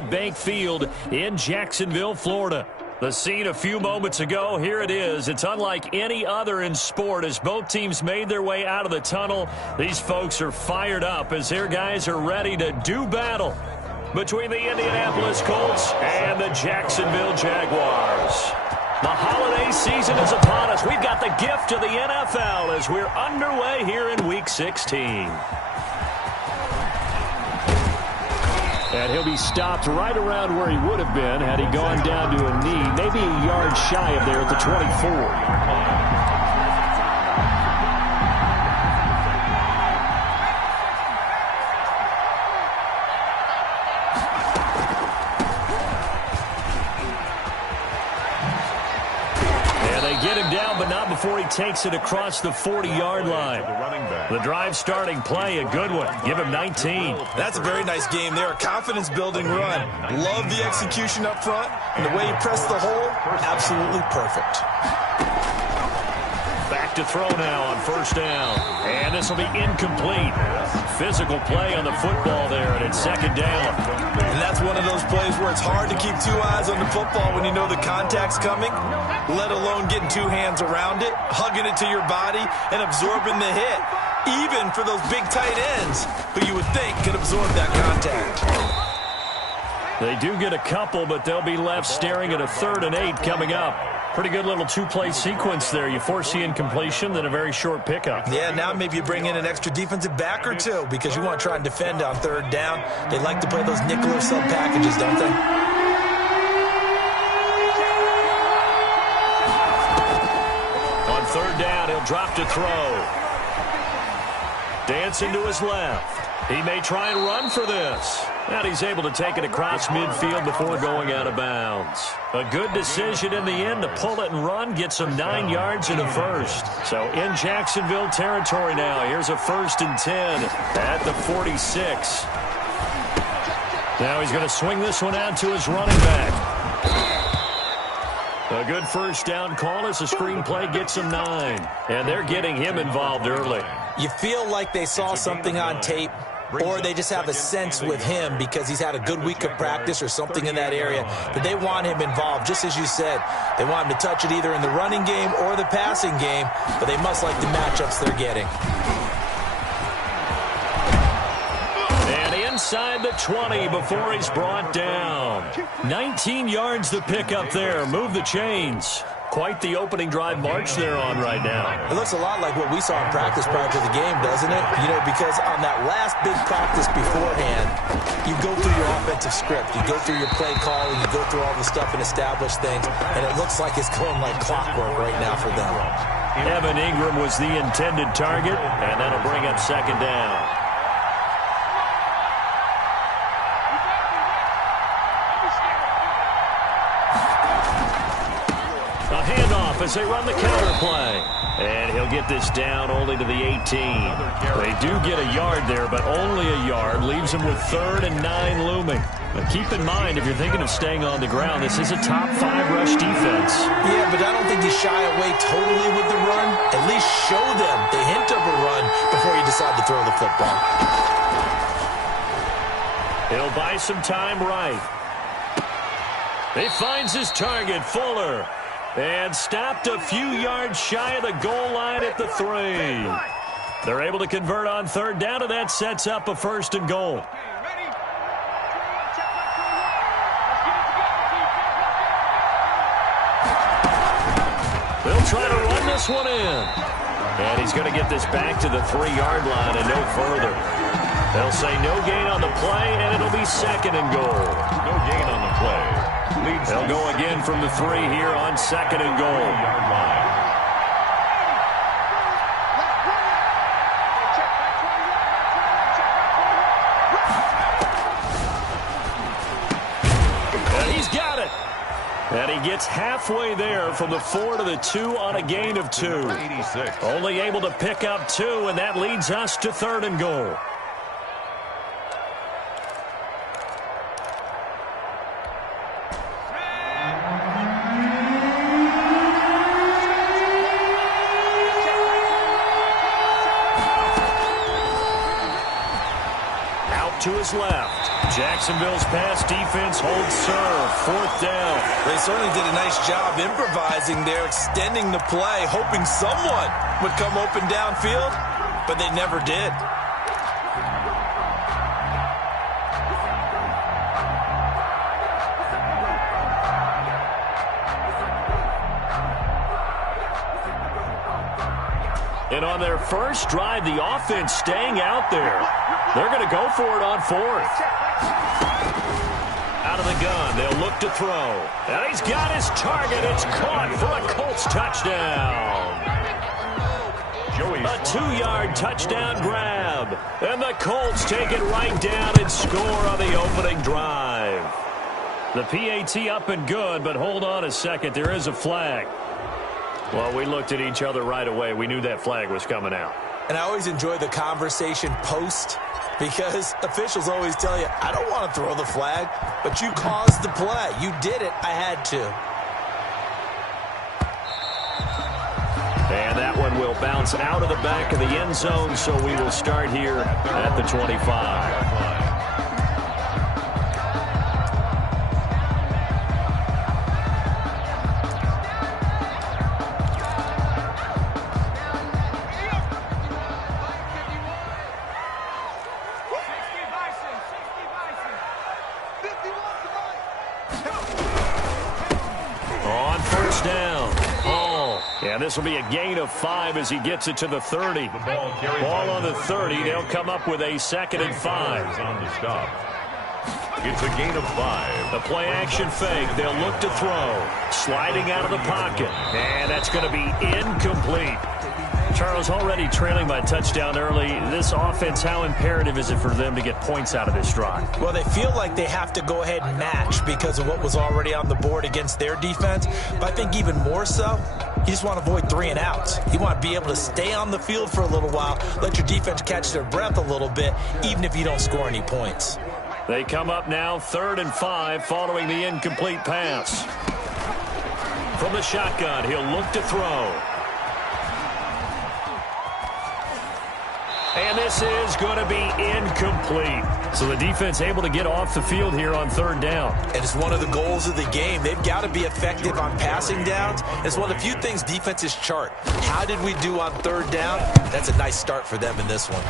Bank Field in Jacksonville, Florida. The scene a few moments ago, here it is. It's unlike any other in sport as both teams made their way out of the tunnel. These folks are fired up as their guys are ready to do battle between the Indianapolis Colts and the Jacksonville Jaguars. The holiday season is upon us. We've got the gift of the NFL as we're underway here in Week 16. And he'll be stopped right around where he would have been had he gone down to a knee, maybe a yard shy of there at the 24. Get him down, but not before he takes it across the 40-yard line. The drive starting play, a good one. Give him 19. That's a very nice game there. A confidence-building run. Love the execution up front, and the way he pressed the hole, absolutely perfect. Back to throw now on first down. And this will be incomplete. Physical play on the football there, and it's second down. And that's one of those plays where it's hard to keep two eyes on the football when you know the contact's coming, let alone getting two hands around it, hugging it to your body, and absorbing the hit, even for those big tight ends who you would think could absorb that contact. They do get a couple, but they'll be left staring at a 3rd and 8 coming up. Pretty good little two-play sequence there. You force the incompletion, then a very short pickup. Yeah, now maybe you bring in an extra defensive back or two because you want to try and defend on 3rd down. They like to play those nickel or sub packages, don't they? On 3rd down, he'll drop to throw. Dancing to his left. He may try and run for this. And he's able to take it across midfield before going out of bounds. A good decision in the end to pull it and run, get some 9 yards and a first. So in Jacksonville territory now. Here's a 1st and 10 at the 46. Now he's going to swing this one out to his running back. A good first down call as the screenplay gets him 9. And they're getting him involved early. You feel like they saw something on tape, or they just have a sense with him because he's had a good week of practice or something in that area that they want him involved. Just as you said, they want him to touch it either in the running game or the passing game, but they must like the matchups they're getting. And inside the 20 before he's brought down. 19 yards to pick up there. Move the chains. Quite the opening drive march they're on right now. It looks a lot like what we saw in practice prior to the game, doesn't it? You know, because on that last big practice beforehand, you go through your offensive script. You go through your play calling. You go through all the stuff and establish things. And it looks like it's going like clockwork right now for them. Evan Ingram was the intended target, and that'll bring up second down. As they run the counter play. And he'll get this down only to the 18. They do get a yard there, but only a yard. Leaves them with 3rd and 9 looming. But keep in mind, if you're thinking of staying on the ground, this is a top 5 rush defense. Yeah, but I don't think you shy away totally with the run. At least show them the hint of a run before you decide to throw the football. He'll buy some time right. He finds his target, Fuller. And stopped a few yards shy of the goal line at the 3. They're able to convert on 3rd down, and that sets up a 1st and goal. They'll try to run this one in. And he's going to get this back to the 3-yard line and no further. They'll say no gain on the play, and it'll be 2nd and goal. No gain on the play. They'll go again from the 3 here on 2nd and goal. And he's got it. And he gets halfway there from the 4 to the 2 on a gain of 2. Only able to pick up 2, and that leads us to 3rd and goal. to his left. Jacksonville's pass defense holds serve. 4th down. They certainly did a nice job improvising there, extending the play, hoping someone would come open downfield, but they never did. And on their first drive, the offense staying out there. They're going to go for it on 4th. Out of the gun, they'll look to throw. And he's got his target. It's caught for a Colts touchdown. A 2-yard touchdown grab. And the Colts take it right down and score on the opening drive. The PAT up and good, but hold on a second. There is a flag. Well, we looked at each other right away. We knew that flag was coming out. And I always enjoy the conversation post because officials always tell you, I don't want to throw the flag, but you caused the play. You did it. I had to. And that one will bounce out of the back of the end zone, so we will start here at the 25. And this will be a gain of 5 as he gets it to the 30. Ball on the 30. They'll come up with a 2nd and 5. On the stop. It's a gain of 5. The play action fake. They'll look to throw. Sliding out of the pocket. And that's going to be incomplete. Charles, already trailing by a touchdown early. This offense, how imperative is it for them to get points out of this drive? Well, they feel like they have to go ahead and match because of what was already on the board against their defense. But I think even more so, you just want to avoid 3 and outs. You want to be able to stay on the field for a little while, let your defense catch their breath a little bit, even if you don't score any points. They come up now 3rd and 5 following the incomplete pass. From the shotgun, he'll look to throw. And this is going to be incomplete. So the defense able to get off the field here on 3rd down. And it's one of the goals of the game. They've got to be effective on passing downs. It's one of the few things defenses chart. How did we do on 3rd down? That's a nice start for them in this one.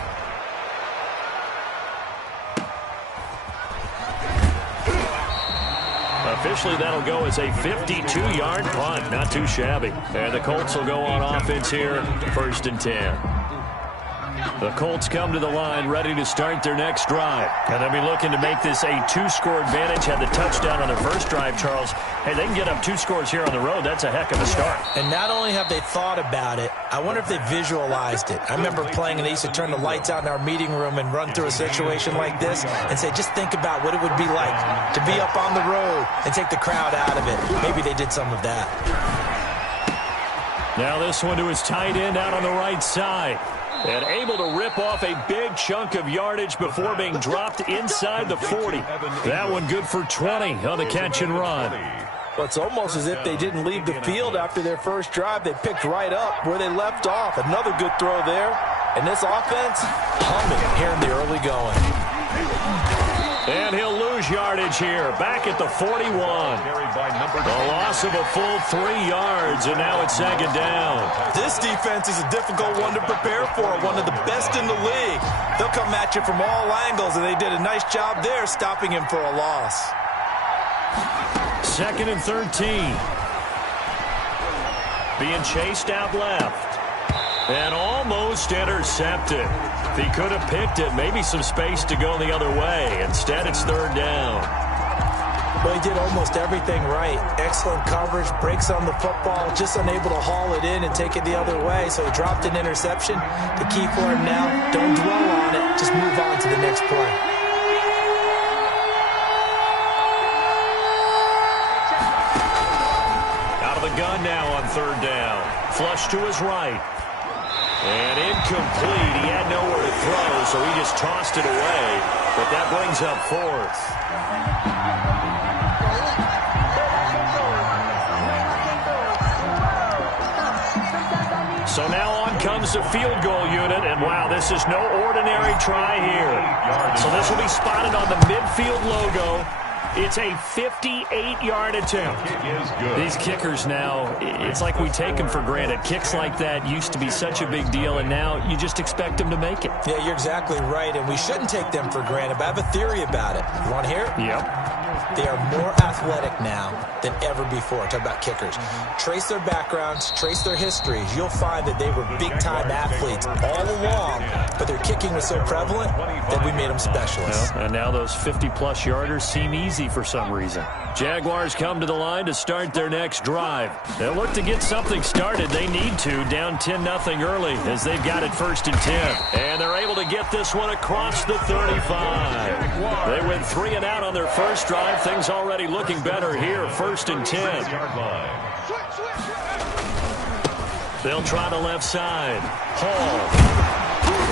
Officially, that'll go as a 52-yard punt. Not too shabby. And the Colts will go on offense here, 1st and 10. The Colts come to the line ready to start their next drive. And they'll be looking to make this a 2-score advantage. Had the touchdown on their first drive, Charles. Hey, they can get up 2 scores here on the road. That's a heck of a start. And not only have they thought about it, I wonder if they visualized it. I remember playing and they used to turn the lights out in our meeting room and run through a situation like this and say, just think about what it would be like to be up on the road and take the crowd out of it. Maybe they did some of that. Now this one to his tight end out on the right side. And able to rip off a big chunk of yardage before being dropped inside the 40. That one good for 20 on the catch and run. Well, it's almost as if they didn't leave the field after their first drive. They picked right up where they left off. Another good throw there. And this offense, humming here in the early going. And he'll lose yardage here. Back at the 41. A loss of a full 3 yards, and now it's 2nd down. This defense is a difficult one to prepare for, one of the best in the league. They'll come at you from all angles, and they did a nice job there stopping him for a loss. 2nd and 13. Being chased out left. And almost intercepted. If he could have picked it, maybe some space to go the other way. Instead, it's 3rd down. Well, he did almost everything right. Excellent coverage, breaks on the football, just unable to haul it in and take it the other way. So he dropped an interception. The key for him now, don't dwell on it. Just move on to the next play. Out of the gun now on 3rd down. Flush to his right. And incomplete. He had nowhere to throw, so he just tossed it away. But that brings up 4th. So now on comes the field goal unit, and wow, this is no ordinary try here. So this will be spotted on the midfield logo. It's a 58-yard attempt. These kickers now, it's like we take them for granted. Kicks like that used to be such a big deal, and now you just expect them to make it. Yeah, you're exactly right, and we shouldn't take them for granted, but I have a theory about it. You want to hear it? Yep. They are more athletic now than ever before. Talk about kickers. Trace their backgrounds, trace their histories. You'll find that they were big-time athletes all along, but their kicking was so prevalent that we made them specialists. Well, and now those 50-plus yarders seem easy for some reason. Jaguars come to the line to start their next drive. They'll look to get something started. They need to, down 10-0 early as they've got it 1st and 10. And they're able to get this one across the 35. They went 3 and out on their first drive. Things already looking better here, 1st and 10. They'll try the left side. Hall.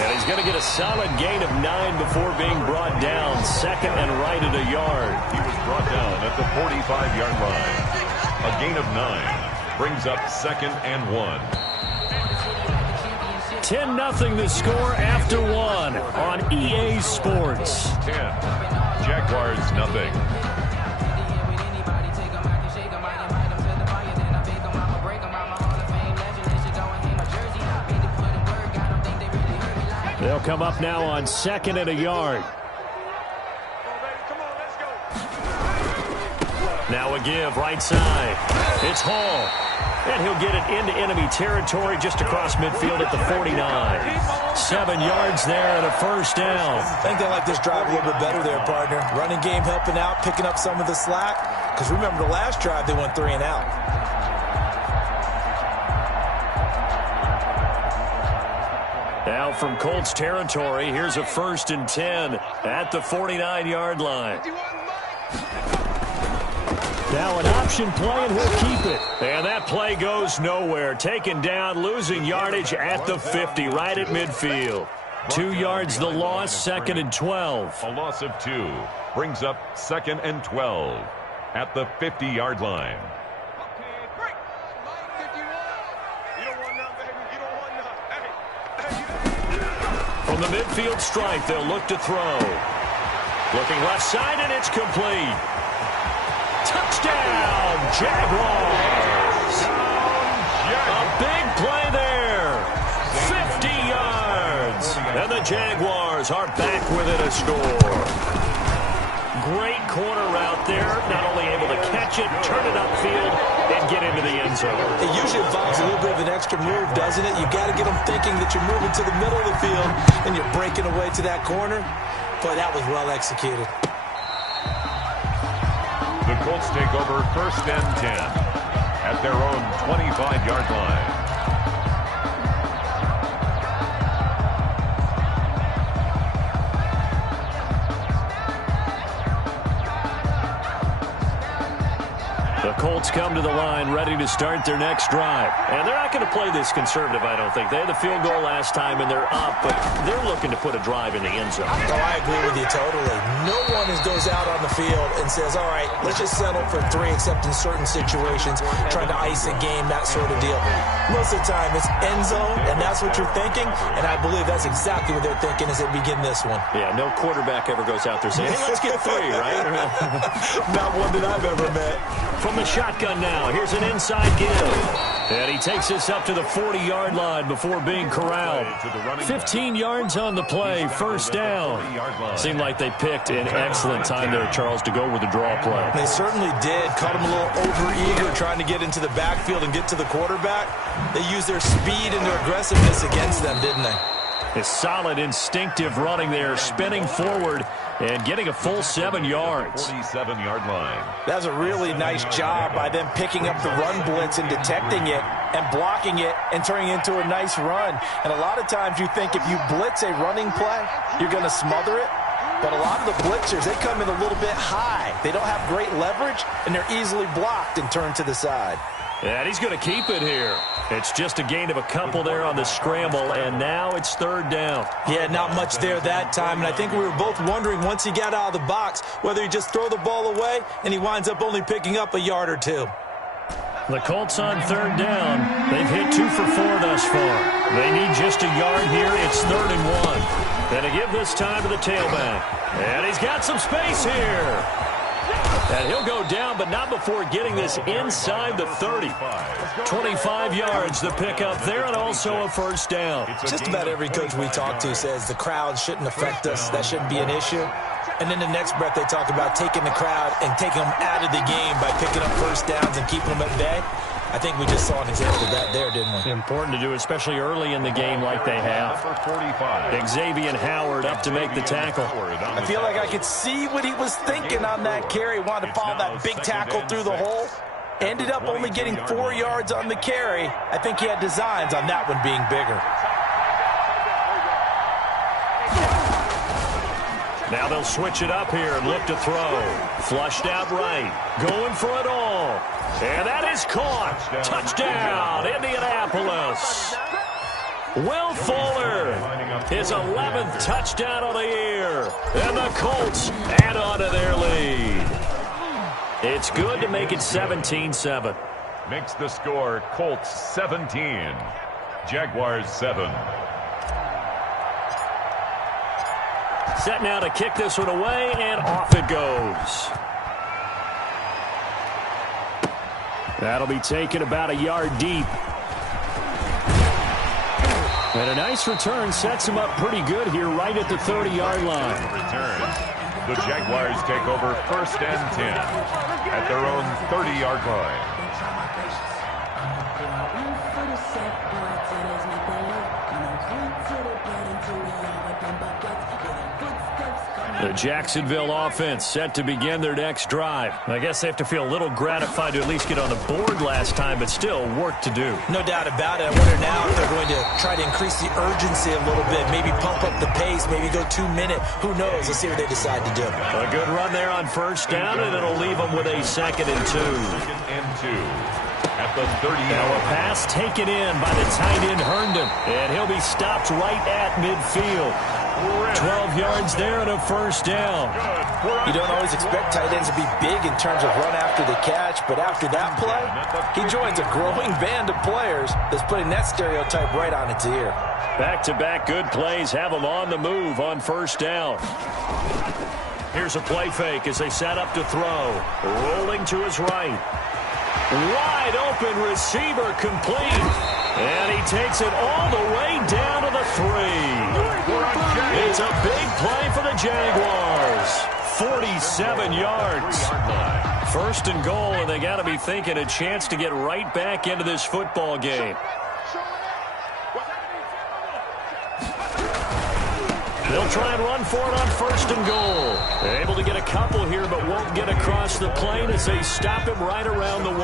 And he's going to get a solid gain of 9 before being brought down. 2nd and right at a yard. He was brought down at the 45-yard line. A gain of 9 brings up 2nd and 1. 10-0 the score after 1 on EA Sports. 10. Jaguars nothing. They'll come up now on 2nd and a yard. Now a give, right side. It's Hall. And he'll get it into enemy territory just across midfield at the 49. 7 yards there and a 1st down. I think they like this drive a little bit better there, partner. Running game helping out, picking up some of the slack. Because remember the last drive, they went 3 and out. Now from Colts territory, here's a 1st and 10 at the 49-yard line. Now an option play, and he'll keep it. And that play goes nowhere. Taken down, losing yardage at the 50, right at midfield. 2 yards the loss, 2nd and 12. A loss of 2 brings up 2nd and 12 at the 50-yard line. From the midfield stripe, they'll look to throw. Looking left side, and it's complete. Touchdown, Jaguars! A big play there. 50 yards. And the Jaguars are back within a score. Great corner route there. Not only able to catch it, turn it upfield, and get into the end zone. It usually involves a little bit of an extra move, doesn't it? You got to get them thinking that you're moving to the middle of the field and you're breaking away to that corner. Boy, that was well executed. The Colts take over 1st and 10 at their own 25-yard line. The Colts come to the line ready to start their next drive. And they're not going to play this conservative, I don't think. They had the field goal last time, and they're up, but they're looking to put a drive in the end zone. Oh, I agree with you totally. No one goes out on the field and says, all right, let's just settle for 3, except in certain situations, trying to ice a game, that sort of deal. Most of the time, it's end zone, and that's what you're thinking, and I believe that's exactly what they're thinking as they begin this one. Yeah, no quarterback ever goes out there saying, hey, let's get 3, right? Not one that I've ever met. From the shotgun now, here's an inside give. And he takes us up to the 40-yard line before being corralled. 15 yards on the play, 1st down. Seemed like they picked an excellent time there, Charles, to go with the draw play. They certainly did. Caught him a little over-eager trying to get into the backfield and get to the quarterback. They used their speed and their aggressiveness against them, didn't they? A solid instinctive running there, spinning forward and getting a full 7 yards. 47-yard line. That was a really nice job by them picking up the run blitz and detecting it and blocking it and turning it into a nice run. And a lot of times you think if you blitz a running play, you're going to smother it. But a lot of the blitzers, they come in a little bit high. They don't have great leverage, and they're easily blocked and turned to the side. And he's going to keep it here. It's just a gain of a couple there on the scramble, and now it's 3rd down. Yeah, not much there that time, and I think we were both wondering once he got out of the box whether he just throw the ball away and he winds up only picking up a yard or 2. The Colts on third down. They've hit 2 for 4 thus far. They need just a yard here. It's 3rd and 1. And to give this time to the tailback. And he's got some space here. And he'll go down, but not before getting this inside the 30. 25 yards the pickup there, and also a first down. Just about every coach we talk to says the crowd shouldn't affect us. That shouldn't be an issue. And then the next breath they talk about taking the crowd and taking them out of the game by picking up first downs and keeping them at bay. I think we just saw an example of that there, didn't we? Important to do, especially early in the game like they have. Xavier Howard up to make the tackle. I feel like I could see what he was thinking on that carry. Wanted to follow that big tackle through the hole. Ended up only getting 4 yards on the carry. I think he had designs on that one being bigger. Now they'll switch it up here and look to throw. Flushed out right. Going for it all. And that is caught. Touchdown, Indianapolis. Will Fuller, his 11th touchdown of the year. And the Colts add on to their lead. It's good to make it 17-7. Makes the score Colts 17, Jaguars 7. Set now to kick this one away, and off it goes. That'll be taken about a yard deep. And a nice return sets him up pretty good here right at the 30-yard line. Returns. The Jaguars take over 1st and 10 at their own 30-yard line. The Jacksonville offense set to begin their next drive. I guess they have to feel a little gratified to at least get on the board last time, but still work to do. No doubt about it. I wonder now if they're going to try to increase the urgency a little bit, maybe pump up the pace, maybe go 2-minute. Who knows? Let's see what they decide to do. A good run there on first down, and it'll leave them with a 2nd and 2. 2nd and 2 at the 30. Now a pass taken in by the tight end Herndon, and he'll be stopped right at midfield. 12 yards there and a first down. You don't always expect tight ends to be big in terms of run after the catch, but after that play, he joins a growing band of players that's putting that stereotype right on its ear. Back-to-back good plays have them on the move on first down. Here's a play fake as they set up to throw. Rolling to his right. Wide open receiver complete. And he takes it all the way down to the 3. It's a big play for the Jaguars. 47 yards. 1st and goal, and they got to be thinking a chance to get right back into this football game. They'll try and run for it on 1st and goal. They're able to get a couple here, but won't get across the plane as they stop him right around the 1.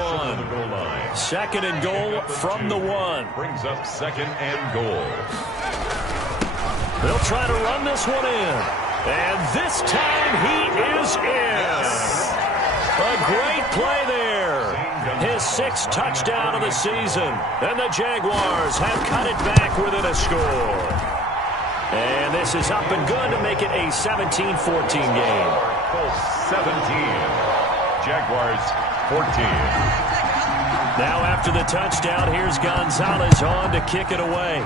2nd and goal from the 1. Brings up 2nd and goal. They'll try to run this one in. And this time he is in. A great play there. His 6th touchdown of the season. And the Jaguars have cut it back within a score. And this is up and good to make it a 17-14 game. Colts 17, Jaguars 14. Now after the touchdown, here's Gonzalez on to kick it away.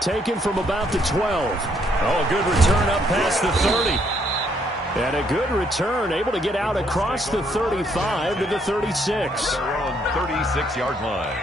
Taken from about the 12. Oh, a good return up past the 30. And a good return, able to get out across the 35 to the 36. Their own 36-yard line.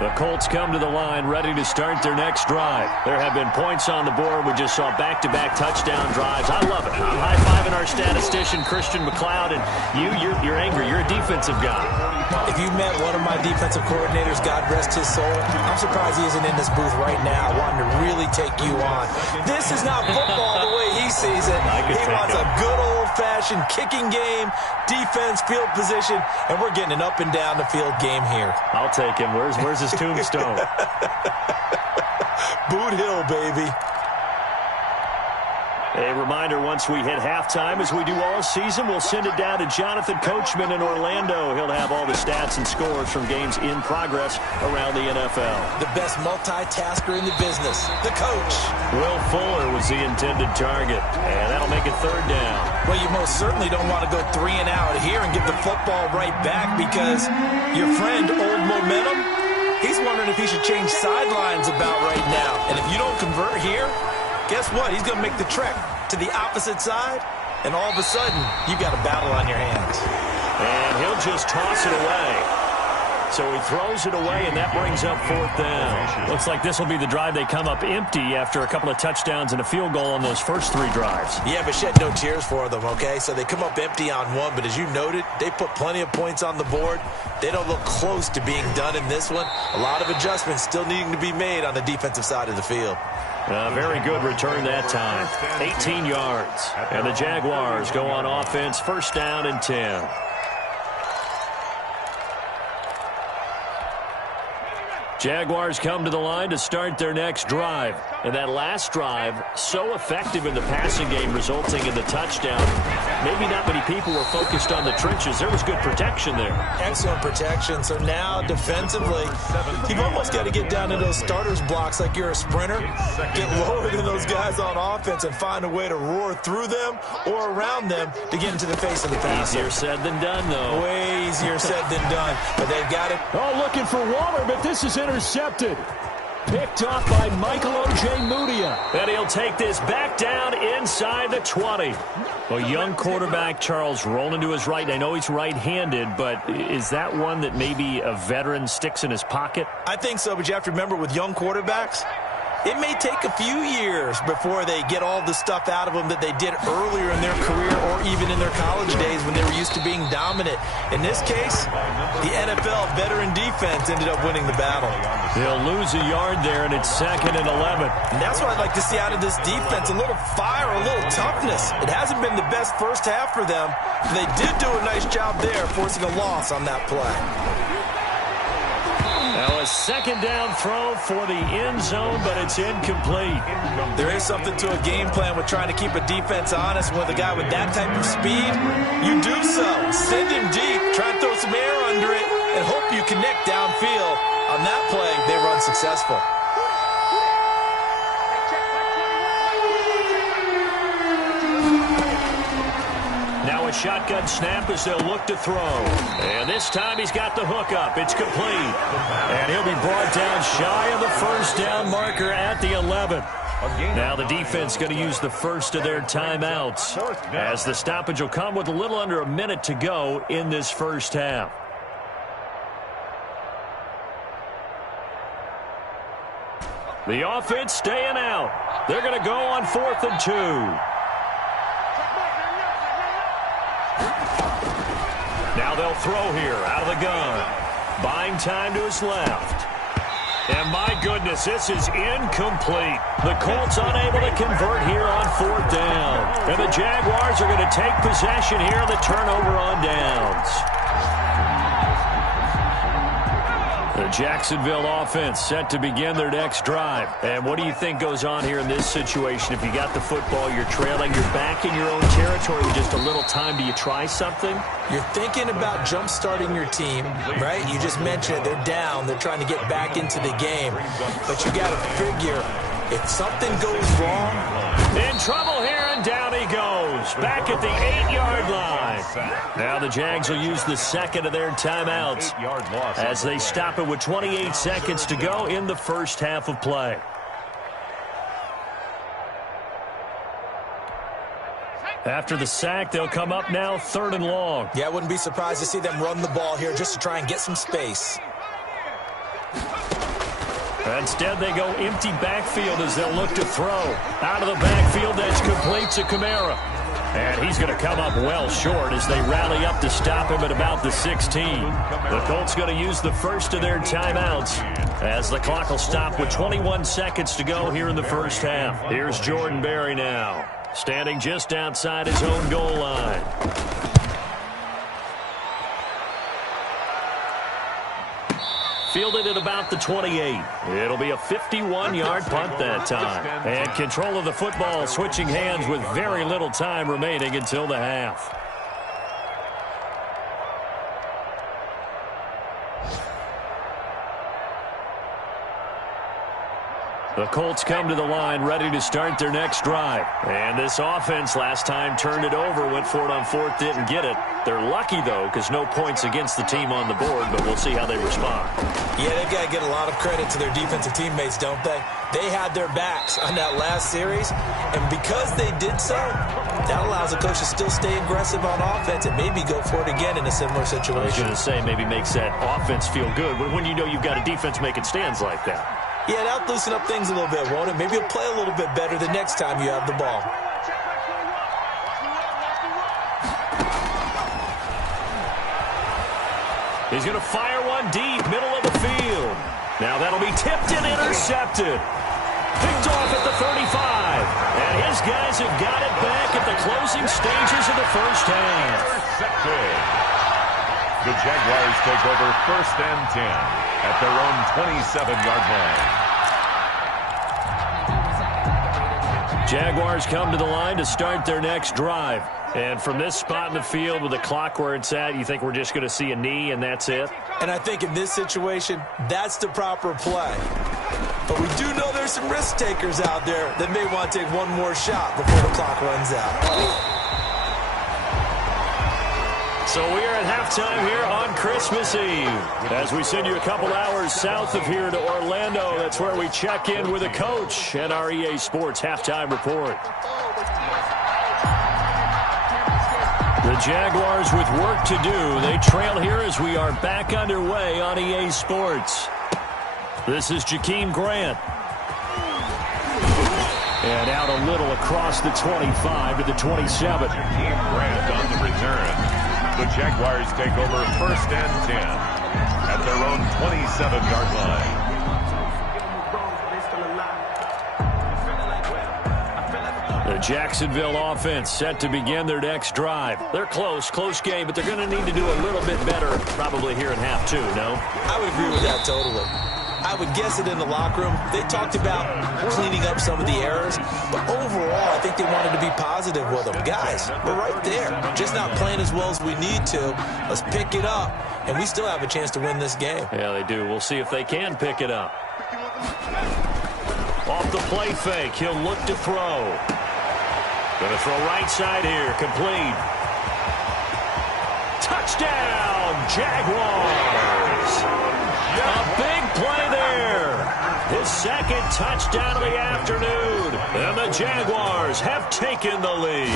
The Colts come to the line ready to start their next drive. There have been points on the board. We just saw back-to-back touchdown drives. I love it. I'm high-fiving our statistician, Christian McLeod, and you're angry. You're a defensive guy. If you met one of my defensive coordinators, God rest his soul, I'm surprised he isn't in this booth right now wanting to really take you on. This is not football the way he sees it. He wants a good old-fashioned kicking game, defense, field position, and we're getting an up-and-down-the-field game here. I'll take him. Where's his tombstone? Boot Hill, baby. A reminder, once we hit halftime, as we do all season, we'll send it down to Jonathan Coachman in Orlando. He'll have all the stats and scores from games in progress around the NFL. The best multitasker in the business, the coach. Will Fuller was the intended target, and that'll make it third down. Well, you most certainly don't want to go 3 and out here and give the football right back, because your friend, Old Momentum, he's wondering if he should change sidelines about right now. And if you don't convert here, guess what? He's going to make the trek to the opposite side, and all of a sudden, you've got a battle on your hands. And he'll just toss it away. So he throws it away, and that brings up fourth down. Looks like this will be the drive they come up empty after a couple of touchdowns and a field goal on those first 3 drives. Yeah, but shed no tears for them, okay? So they come up empty on one, but as you noted, they put plenty of points on the board. They don't look close to being done in this one. A lot of adjustments still needing to be made on the defensive side of the field. Very good return that time. 18 yards. And the Jaguars go on offense, first down and 10. Jaguars come to the line to start their next drive. And that last drive, so effective in the passing game, resulting in the touchdown. Maybe not many people were focused on the trenches. There was good protection there. Excellent protection. So now, defensively, you've almost got to get down to those starters blocks like you're a sprinter. Get lower than those guys on offense and find a way to roar through them or around them to get into the face of the passer. Easier said than done, though. Way easier said than done. But they've got it. Oh, looking for Waller, but this is intercepted. Picked off by Michael Ojemudia. And he'll take this back down inside the 20. A young quarterback, Charles, rolling to his right. I know he's right-handed, but is that one that maybe a veteran sticks in his pocket? I think so, but you have to remember with young quarterbacks, it may take a few years before they get all the stuff out of them that they did earlier in their career or even in their college days when they were used to being dominant. In this case, the NFL veteran defense ended up winning the battle. They'll lose a yard there, and it's 2nd and 11. And that's what I'd like to see out of this defense, a little fire, a little toughness. It hasn't been the best first half for them, but they did do a nice job there, forcing a loss on that play. Now a second down throw for the end zone, but it's incomplete. There is something to a game plan with trying to keep a defense honest. With a guy with that type of speed, you do so. Send him deep, try and throw some air under it, and hope you connect downfield. On that play, they were unsuccessful. Now a shotgun snap as they'll look to throw. And this time he's got the hook up. It's complete. And he'll be brought down shy of the first down marker at the 11. Now the defense going to use the first of their timeouts, as the stoppage will come with a little under a minute to go in this first half. The offense staying out. They're going to go on 4th and 2. Now they'll throw here out of the gun. Buying time to his left. And my goodness, this is incomplete. The Colts unable to convert here on 4th down. And the Jaguars are going to take possession here on the turnover on downs. The Jacksonville offense set to begin their next drive. And what do you think goes on here in this situation? If you got the football, you're trailing, you're back in your own territory with just a little time. Do you try something? You're thinking about jump-starting your team, right? You just mentioned it. They're down. They're trying to get back into the game. But you got to figure, if something goes wrong, in trouble here, and down he goes. Back at the 8-yard line. Now the Jags will use the second of their timeouts as they stop it with 28 seconds to go in the first half of play. After the sack, they'll come up now 3rd and long. Yeah, I wouldn't be surprised to see them run the ball here just to try and get some space. Instead, they go empty backfield as they'll look to throw. Out of the backfield, that's complete to Kamara. And he's going to come up well short as they rally up to stop him at about the 16. The Colts going to use the first of their timeouts as the clock will stop with 21 seconds to go here in the first half. Here's Jordan Berry now, standing just outside his own goal line. Fielded at about the 28. It'll be a 51-yard punt that time. And control of the football switching hands with very little time remaining until the half. The Colts come to the line ready to start their next drive. And this offense last time turned it over, went for it on fourth, didn't get it. They're lucky, though, because no points against the team on the board, but we'll see how they respond. Yeah, they've got to get a lot of credit to their defensive teammates, don't they? They had their backs on that last series, and because they did so, that allows the coach to still stay aggressive on offense and maybe go for it again in a similar situation. I was going to say, maybe makes that offense feel good when you know you've got a defense making stands like that. Yeah, that'll loosen up things a little bit, won't it? Maybe you'll play a little bit better the next time you have the ball. He's going to fire one deep, middle of the field. Now that'll be tipped and intercepted. Picked off at the 35. And his guys have got it back at the closing stages of the first half. Intercepted. The Jaguars take over 1st and 10 at their own 27-yard line. Jaguars come to the line to start their next drive. And from this spot in the field with the clock where it's at, you think we're just going to see a knee and that's it? And I think in this situation, that's the proper play. But we do know there's some risk takers out there that may want to take one more shot before the clock runs out. So we are at halftime here on Christmas Eve. As we send you a couple hours south of here to Orlando, that's where we check in with the coach and our EA Sports Halftime Report. The Jaguars with work to do. They trail here as we are back underway on EA Sports. This is Jakeem Grant. And out a little across the 25 to the 27. Jakeem Grant on the return. The Jaguars take over 1st and 10 at their own 27-yard line. The Jacksonville offense set to begin their next drive. They're close game, but they're going to need to do a little bit better probably here in half two, no? I would agree with that totally. I would guess it in the locker room. They talked about cleaning up some of the errors, but overall, I think they wanted to be positive with them. Guys, we're right there. Just not playing as well as we need to. Let's pick it up, and we still have a chance to win this game. Yeah, they do. We'll see if they can pick it up. Off the play fake, he'll look to throw. Going to throw right side here, complete. Touchdown, Jaguars! A big play there. His second touchdown of the afternoon. And the Jaguars have taken the lead.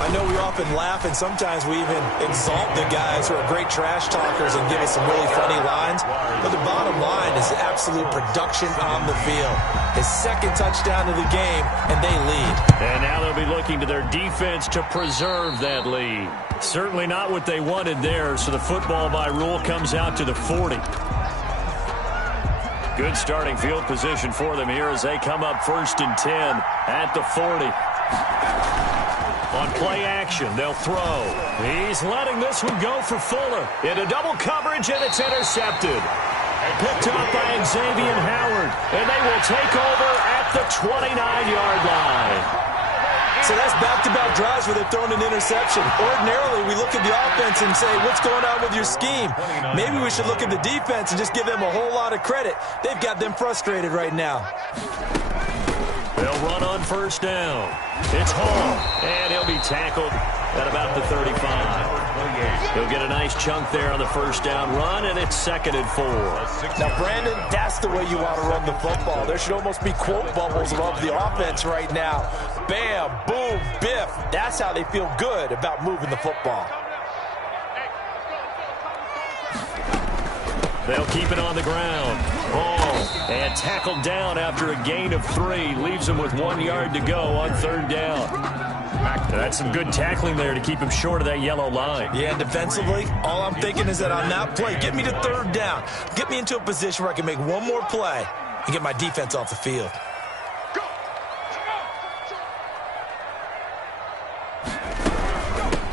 I know we often laugh, and sometimes we even exalt the guys who are great trash talkers and give us some really funny lines. But the bottom line is absolute production on the field. His second touchdown of the game, and they lead. And now they'll be looking to their defense to preserve that lead. Certainly not what they wanted there, so the football by rule comes out to the 40. Good starting field position for them here as they come up 1st and 10 at the 40. On play action, they'll throw. He's letting this one go for Fuller. Into double coverage, and it's intercepted. Picked up by Xavier Howard, and they will take over at the 29-yard line. So that's back-to-back drives where they're throwing an interception. Ordinarily, we look at the offense and say, what's going on with your scheme? Maybe we should look at the defense and just give them a whole lot of credit. They've got them frustrated right now. They'll run on 1st down. It's Hall, and he'll be tackled at about the 35. He'll get a nice chunk there on the 1st down run, and it's 2nd and 4. Now, Brandon, that's the way you want to run the football. There should almost be quote bubbles above the offense right now. Bam, boom, biff. That's how they feel good about moving the football. They'll keep it on the ground. Hall, and tackled down after a gain of 3. Leaves him with 1 yard to go on 3rd down. That's some good tackling there to keep him short of that yellow line. Yeah, defensively, all I'm thinking is that on that play, get me to 3rd down. Get me into a position where I can make one more play and get my defense off the field.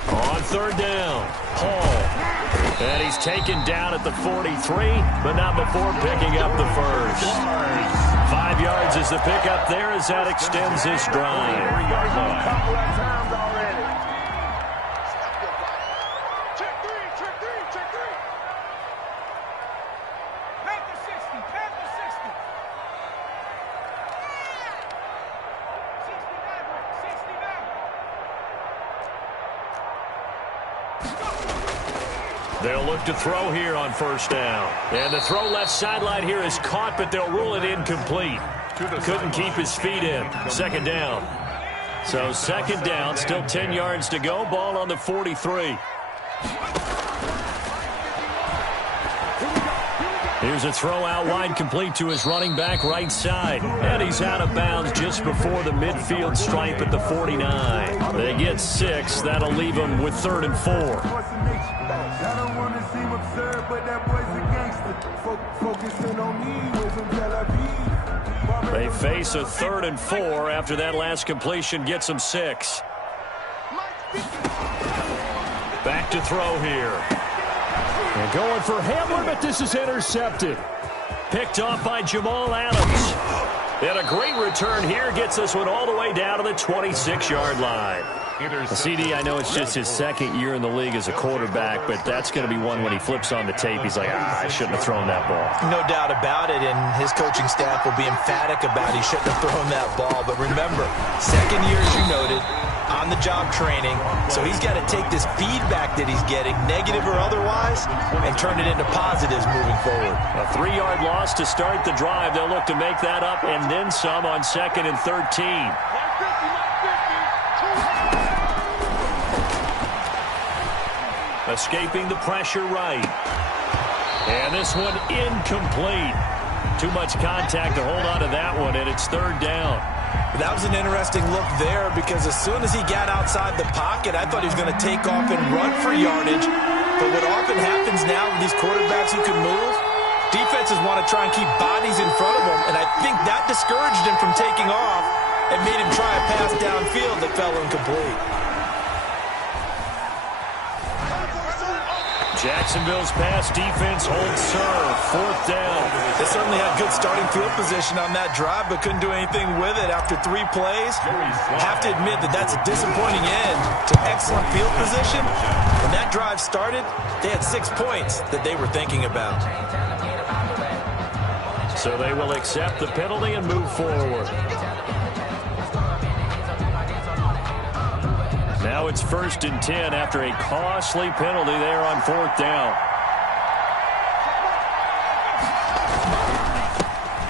On 3rd down, Hall. And he's taken down at the 43, but not before picking up the first. 5 yards is the pickup there as that extends this drive. They'll look to throw here on first down. And the throw left sideline here is caught, but they'll rule it incomplete. Couldn't keep his feet in. Second down. So second down, still 10 yards to go. Ball on the 43. Here's a throw out wide, complete to his running back right side. And he's out of bounds just before the midfield stripe at the 49. They get 6. That'll leave them with 3rd and 4. They face a 3rd and 4 after that last completion gets them 6. Back to throw here. And going for Hamler, but this is intercepted. Picked off by Jamal Adams. And a great return here gets this one all the way down to the 26-yard line. CD, I know it's just his second year in the league as a quarterback, but that's going to be one when he flips on the tape. He's like, I shouldn't have thrown that ball. No doubt about it, and his coaching staff will be emphatic about he shouldn't have thrown that ball. But remember, second year, as you noted, on-the-job training, so he's got to take this feedback that he's getting, negative or otherwise, and turn it into positives moving forward. A 3-yard loss to start the drive. They'll look to make that up and then some on 2nd and 13. Escaping the pressure right. And this one incomplete. Too much contact to hold on to that one, and it's 3rd down. That was an interesting look there because as soon as he got outside the pocket, I thought he was going to take off and run for yardage. But what often happens now with these quarterbacks who can move, defenses want to try and keep bodies in front of them, and I think that discouraged him from taking off and made him try a pass downfield that fell incomplete. Jacksonville's pass defense holds serve. 4th down. They certainly had good starting field position on that drive, but couldn't do anything with it after 3 plays. Have to admit that that's a disappointing end to excellent field position. When that drive started, they had 6 points that they were thinking about. So they will accept the penalty and move forward. Now it's 1st and 10 after a costly penalty there on 4th down.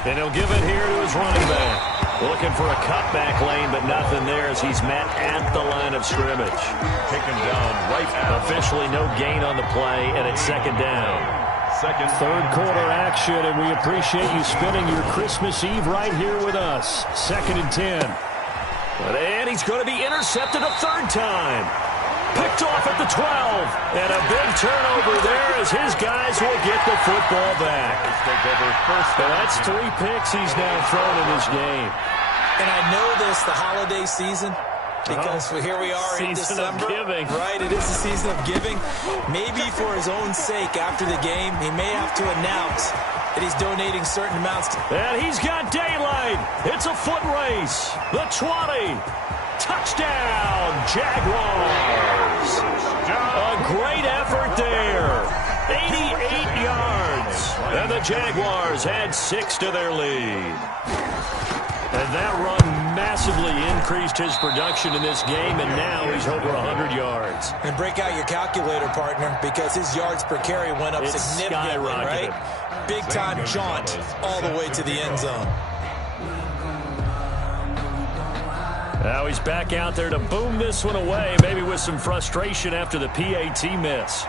And he'll give it here to his running back. Looking for a cutback lane, but nothing there as he's met at the line of scrimmage. Taken down right at officially no gain on the play, and it's 2nd down. 3rd quarter action, and we appreciate you spending your Christmas Eve right here with us. 2nd and 10. And he's going to be intercepted a 3rd time. Picked off at the 12. And a big turnover there as his guys will get the football back. And that's 3 picks he's now thrown in this game. And I know this, the holiday season, because here we are in December. Season of giving. Right, it is the season of giving. Maybe for his own sake after the game, he may have to announce that he's donating certain amounts. And he's got daylight. It's a foot race. The 20. Touchdown, Jaguars. A great effort there. 88 yards. And the Jaguars had 6 to their lead. And that run massively increased his production in this game, and now he's over 100 yards. And break out your calculator, partner, because his yards per carry went up significantly, right? Big-time jaunt all the way to the end zone. Now he's back out there to boom this one away, maybe with some frustration after the PAT miss.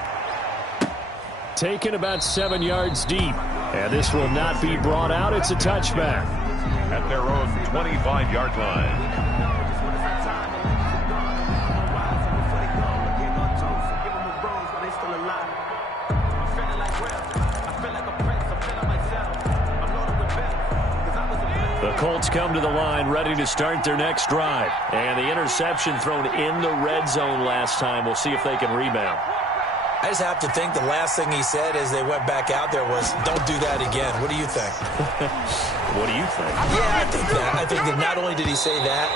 Taken about 7 yards deep. And this will not be brought out. It's a touchback. At their own 25-yard line. The Colts come to the line ready to start their next drive. And the interception thrown in the red zone last time. We'll see if they can rebound. I just have to think the last thing he said as they went back out there was, don't do that again. What do you think? What do you think? Yeah, I think that. I think that not only did he say that,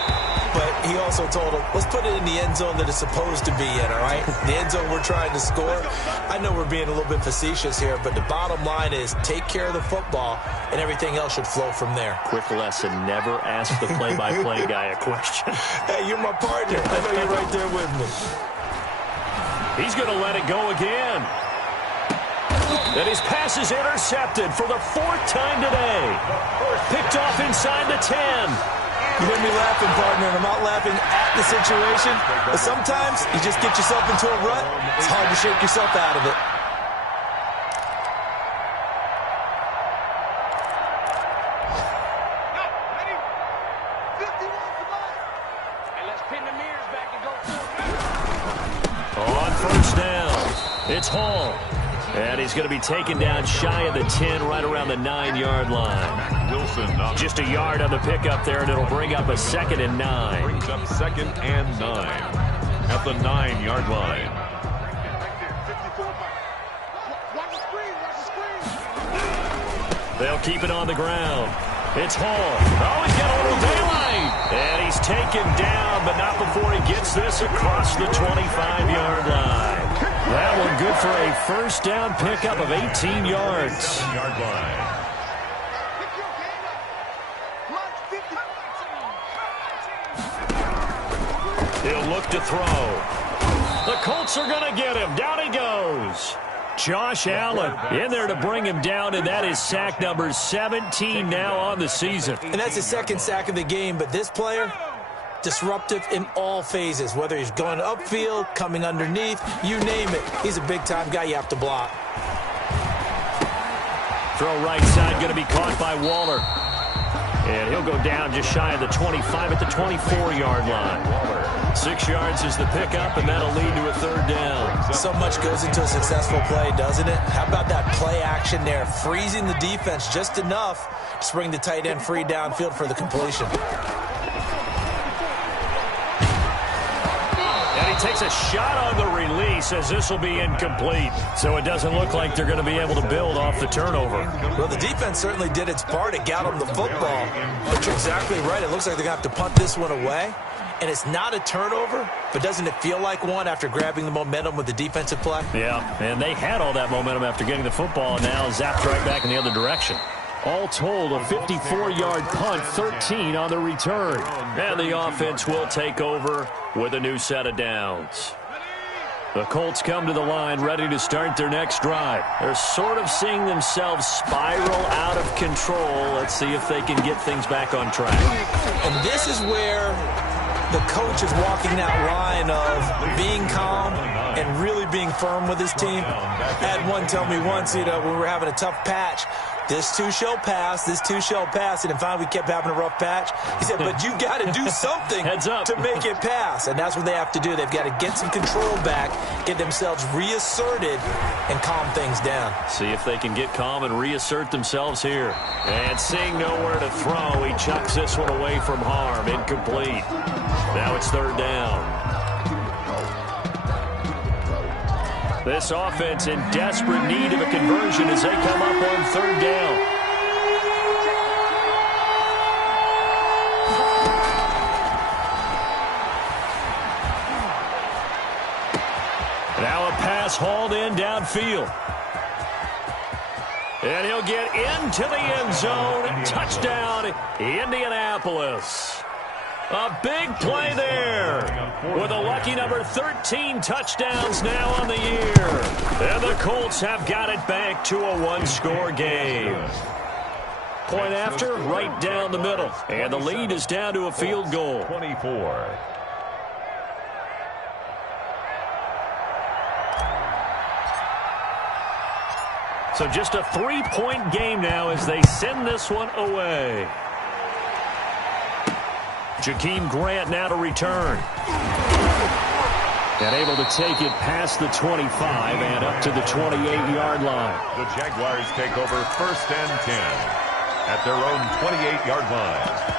but he also told him, let's put it in the end zone that it's supposed to be in, all right? The end zone we're trying to score. I know we're being a little bit facetious here, but the bottom line is take care of the football, and everything else should flow from there. Quick lesson, never ask the play-by-play guy a question. Hey, you're my partner. I know you're right there with me. He's going to let it go again. And his pass is intercepted for the 4th time today. Picked off inside the 10. You hear me laughing, partner, and I'm not laughing at the situation, but sometimes you just get yourself into a rut. It's hard to shake yourself out of it. On first down, it's Hall. And he's going to be taken down shy of the 10, right around the 9-yard line. Wilson Just a yard on the pickup there, and it'll bring up a 2nd and 9. brings up 2nd and 9 at the 9-yard line. They'll keep it on the ground. It's Hall. Oh, he's got a little daylight. And he's taken down, but not before he gets this across the 25-yard line. That one good for a first down pickup of 18 yards. Yard line. He'll look to throw. The Colts are going to get him. Down he goes. Josh Allen in there to bring him down, and that is sack number 17 now on the season. And that's his 2nd sack of the game, but this player, disruptive in all phases, whether he's going upfield, coming underneath, you name it. He's a big-time guy you have to block. Throw right side, going to be caught by Waller. And he'll go down just shy of the 25 at the 24-yard line. 6 yards is the pickup, and that'll lead to a 3rd down. So much goes into a successful play, doesn't it? How about that play action there, freezing the defense just enough to bring the tight end free downfield for the completion. And he takes a shot on the release as this will be incomplete. So it doesn't look like they're going to be able to build off the turnover. Well, the defense certainly did its part. It got them the football. But you're exactly right. It looks like they're going to have to punt this one away. And it's not a turnover, but doesn't it feel like one after grabbing the momentum with the defensive play? Yeah, and they had all that momentum after getting the football, and now zapped right back in the other direction. All told, a 54-yard punt, 13 on the return. And the offense will take over with a new set of downs. The Colts come to the line ready to start their next drive. They're sort of seeing themselves spiral out of control. Let's see if they can get things back on track. And this is where the coach is walking that line of being calm and really being firm with his team. I had one tell me once, when we were having a tough patch, this too shall pass, this too shall pass. And then finally we kept having a rough patch. He said, but you've got to do something Heads up. to make it pass. And that's what they have to do. They've got to get some control back, get themselves reasserted, and calm things down. See if they can get calm and reassert themselves here. And seeing nowhere to throw, he chucks this one away from harm. Incomplete. Now it's 3rd down. This offense in desperate need of a conversion as they come up on 3rd down. Now a pass hauled in downfield. And he'll get into the end zone. Touchdown, Indianapolis. A big play there with a lucky number 13 touchdowns now on the year. And the Colts have got it back to a 1-score game. Point after, right down the middle. And the lead is down to a field goal. 24. So just a 3-point game now as they send this one away. Jakeem Grant now to return. And able to take it past the 25 and up to the 28-yard line. The Jaguars take over 1st and 10 at their own 28-yard line.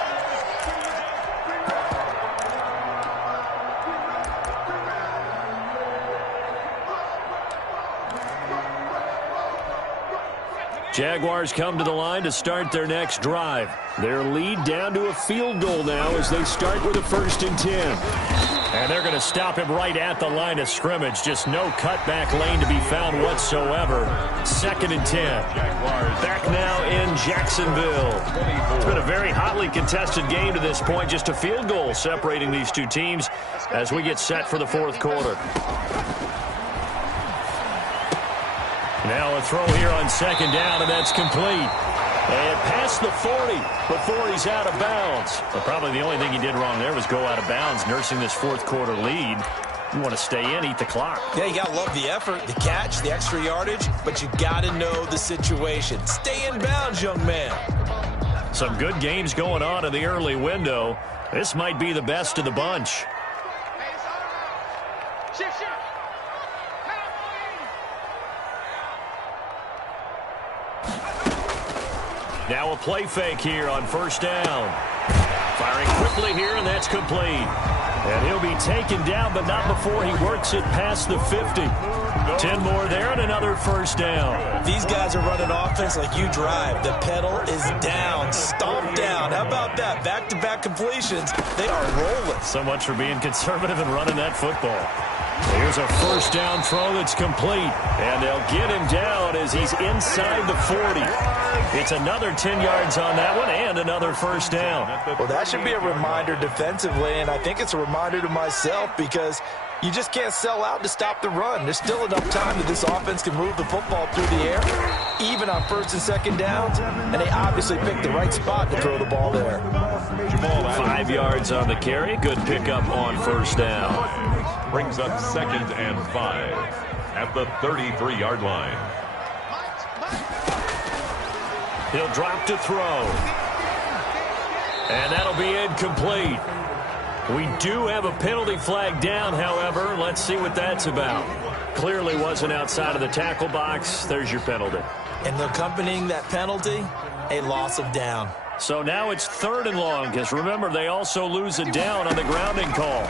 Jaguars come to the line to start their next drive. Their lead down to a field goal now as they start with a 1st and 10. And they're going to stop him right at the line of scrimmage. Just no cutback lane to be found whatsoever. 2nd and 10. Back now in Jacksonville. It's been a very hotly contested game to this point. Just a field goal separating these two teams as we get set for the 4th quarter. Now a throw here on 2nd down, and that's complete. And past the 40 before he's out of bounds. But probably the only thing he did wrong there was go out of bounds, nursing this 4th quarter lead. You want to stay in, eat the clock. Yeah, you got to love the effort, the catch, the extra yardage, but you got to know the situation. Stay in bounds, young man. Some good games going on in the early window. This might be the best of the bunch. Now a play fake here on 1st down. Firing quickly here, and that's complete. And he'll be taken down, but not before he works it past the 50. 10 more there and another 1st down. These guys are running offense like you drive. The pedal is down, stomped down. How about that? Back-to-back completions. They are rolling. So much for being conservative and running that football. Here's a 1st down throw that's complete. And they'll get him down as he's inside the 40. It's another 10 yards on that one and another 1st down. Well, that should be a reminder defensively, and I think it's a reminder to myself because you just can't sell out to stop the run. There's still enough time that this offense can move the football through the air, even on 1st and 2nd downs, and they obviously picked the right spot to throw the ball there. 5 yards on the carry. Good pickup on 1st down. Brings up 2nd and 5 at the 33-yard line. He'll drop to throw. And that'll be incomplete. We do have a penalty flag down, however. Let's see what that's about. Clearly wasn't outside of the tackle box. There's your penalty. And accompanying that penalty, a loss of down. So now it's 3rd and long, because remember, they also lose a down on the grounding call.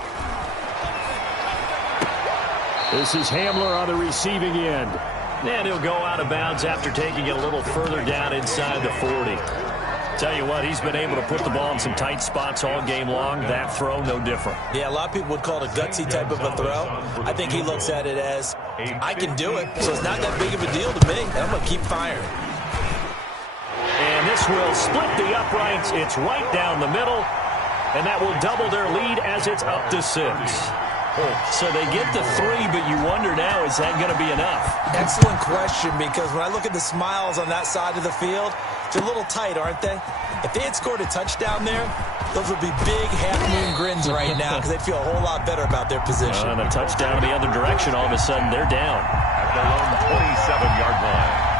This is Hamler on the receiving end. And he'll go out of bounds after taking it a little further down inside the 40. Tell you what, he's been able to put the ball in some tight spots all game long. That throw, no different. Yeah, a lot of people would call it a gutsy type of a throw. I think he looks at it as, I can do it, so it's not that big of a deal to me, and I'm going to keep firing. And this will split the uprights. It's right down the middle, and that will double their lead as it's up to 6. So they get the 3, but you wonder now, is that going to be enough? Excellent question, because when I look at the smiles on that side of the field, they're a little tight, aren't they? If they had scored a touchdown there, those would be big half-moon grins right now because they'd feel a whole lot better about their position. And a touchdown in the other direction, all of a sudden they're down. At their own 27-yard line.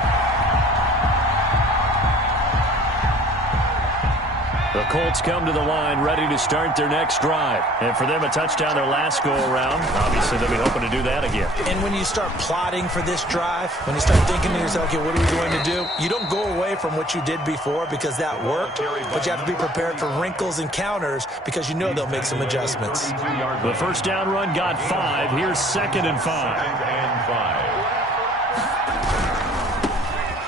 The Colts come to the line ready to start their next drive. And for them, a touchdown their last go-around. Obviously, they'll be hoping to do that again. And when you start plotting for this drive, when you start thinking to yourself, okay, what are we going to do? You don't go away from what you did before because that worked, but you have to be prepared for wrinkles and counters because you know they'll make some adjustments. The 1st down run got 5. Here's 2nd and 5.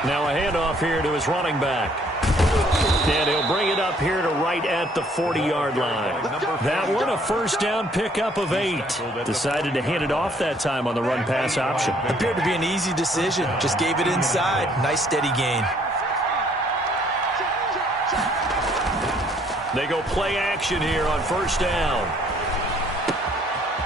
Now a handoff here to his running back. And he'll bring it up here to right at the 40-yard line. That one, a 1st down pickup of 8. Decided to hand it off that time on the run-pass option. Appeared to be an easy decision. Just gave it inside. Nice, steady gain. They go play action here on 1st down.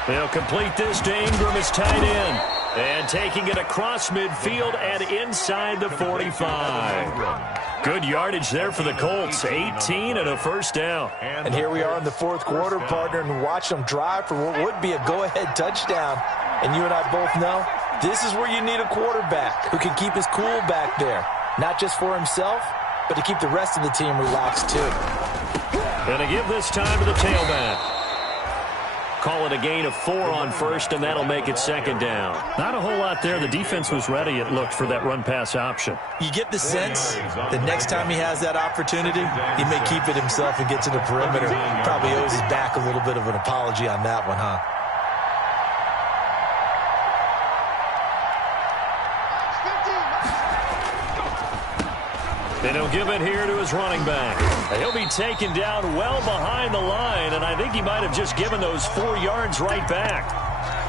They'll complete this to Ingram as tight end. And taking it across midfield and inside the 45. Good yardage there for the Colts. 18 and a 1st down. And here we are in the 4th quarter, partner, and watch them drive for what would be a go-ahead touchdown. And you and I both know this is where you need a quarterback who can keep his cool back there. Not just for himself, but to keep the rest of the team relaxed too. And to give this time to the tailback. Call it a gain of 4 on 1st, and that'll make it 2nd down. Not a whole lot there. The defense was ready, it looked, for that run-pass option. You get the sense the next time he has that opportunity, he may keep it himself and get to the perimeter. Probably owes his back a little bit of an apology on that one, huh? And he'll give it here to his running back. He'll be taken down well behind the line, and I think he might have just given those 4 yards right back.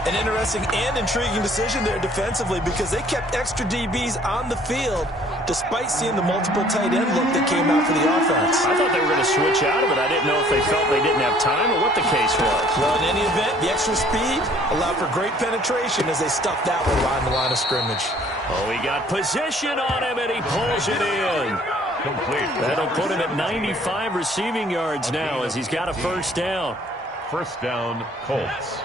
An interesting and intriguing decision there defensively because they kept extra DBs on the field despite seeing the multiple tight end look that came out for the offense. I thought they were going to switch out of it. I didn't know if they felt they didn't have time or what the case was. Well, in any event, the extra speed allowed for great penetration as they stuffed that one behind the line of scrimmage. Oh, he got position on him, and he pulls it in. Complete. That'll put him at 95 receiving yards now as he's got a first down. First down, Colts.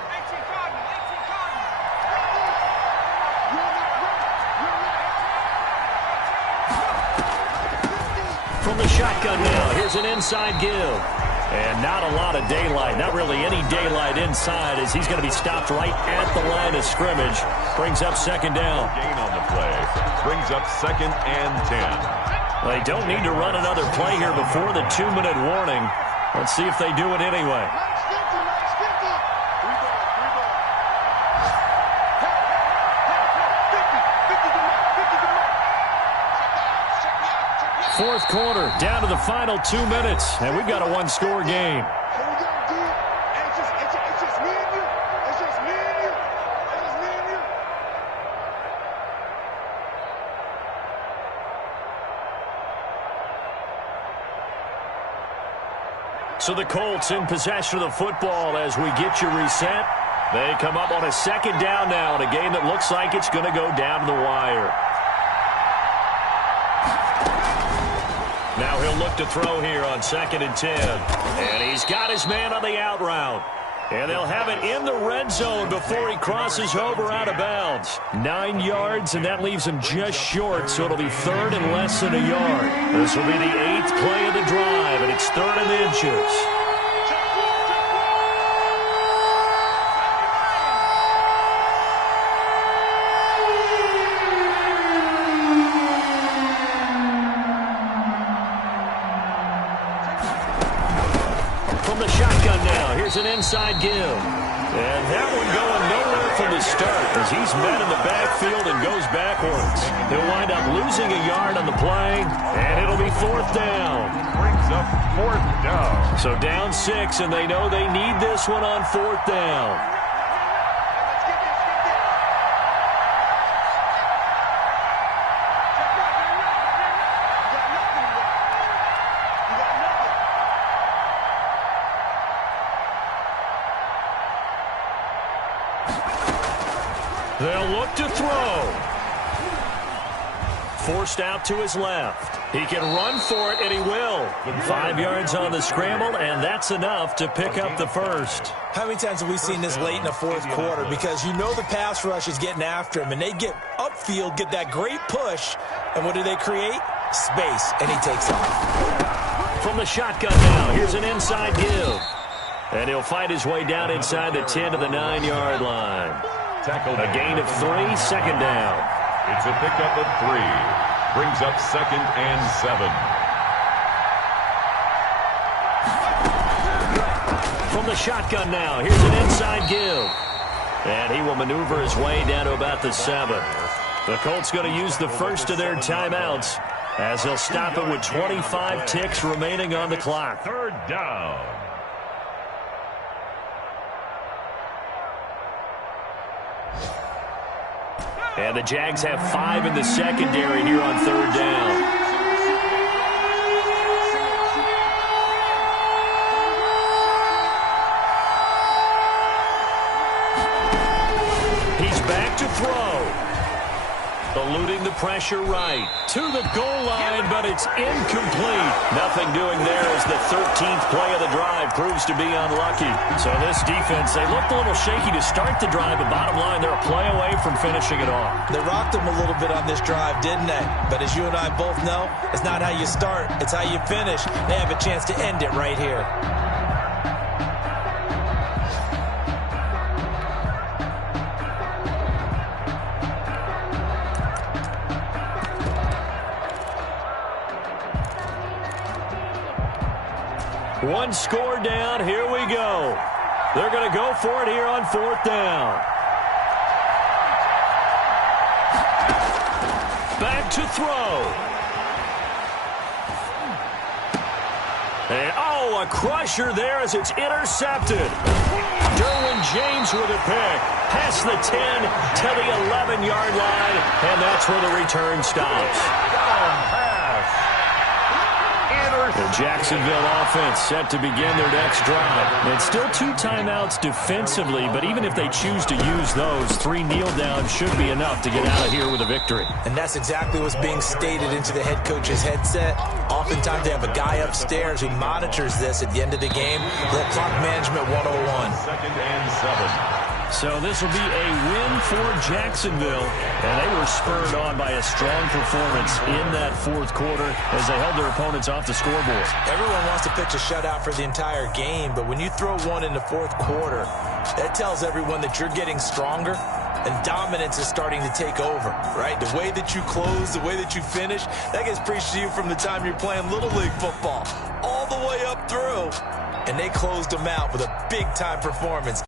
From the shotgun now, here's an inside give. And not a lot of daylight, not really any daylight inside as he's going to be stopped right at the line of scrimmage. Brings up second down. Gain on the play. Brings up 2nd and 10. They don't need to run another play here before the 2-minute warning. Let's see if they do it anyway. Fourth quarter, down to the final 2 minutes, and we've got a one-score game. So the Colts in possession of the football as we get you reset. They come up on a second down now in a game that looks like it's going to go down to the wire. Now he'll look to throw here on 2nd and 10. And he's got his man on the out route. And they'll have it in the red zone before he crosses over out of bounds. 9 yards, and that leaves him just short, so it'll be 3rd and less than a yard. This will be the 8th play of the drive, and it's 3rd and inches. An inside give. And that one going nowhere from the start as he's met in the backfield and goes backwards. He'll wind up losing a yard on the play, and it'll be 4th down. Brings up 4th down. So down 6, and they know they need this one on 4th down. They'll look to throw. Forced out to his left. He can run for it, and he will. 5 yards on the scramble, and that's enough to pick up the first. How many times have we seen this late in the fourth quarter? Because you know the pass rush is getting after him, and they get upfield, get that great push, and what do they create? Space, and he takes off. From the shotgun now, here's an inside give. And he'll fight his way down inside the 10 to the 9-yard line. A gain of 3, 2nd down. It's a pickup of 3. Brings up 2nd and 7. From the shotgun now, here's an inside give. And he will maneuver his way down to about the 7. The Colts going to use the first of their timeouts as he'll stop it with 25 ticks remaining on the clock. 3rd down. And the Jags have 5 in the secondary here on 3rd down. He's back to throw. Eluding the pressure right. To the goal line, but it's incomplete. Nothing doing there as the 13th play of the drive proves to be unlucky. So this defense, they looked a little shaky to start the drive, but bottom line, they're a play away from finishing it off. They rocked them a little bit on this drive, didn't they? But as you and I both know, it's not how you start, it's how you finish. They have a chance to end it right here. One score down. Here we go. They're going to go for it here on 4th down. Back to throw. And, a crusher there as it's intercepted. Derwin James with a pick. Past the 10 to the 11-yard line, and that's where the return stops. The Jacksonville offense set to begin their next drive. It's still 2 timeouts defensively, but even if they choose to use those, 3 kneel downs should be enough to get out of here with a victory. And that's exactly what's being stated into the head coach's headset. Oftentimes they have a guy upstairs who monitors this at the end of the game. Little clock management 101. 2nd and 7. So this will be a win for Jacksonville, and they were spurred on by a strong performance in that 4th quarter as they held their opponents off the scoreboard. Everyone wants to pitch a shutout for the entire game, but when you throw one in the 4th quarter, that tells everyone that you're getting stronger and dominance is starting to take over, right? The way that you close, the way that you finish, that gets preached to you from the time you're playing Little League football all the way up through, and they closed them out with a big-time performance.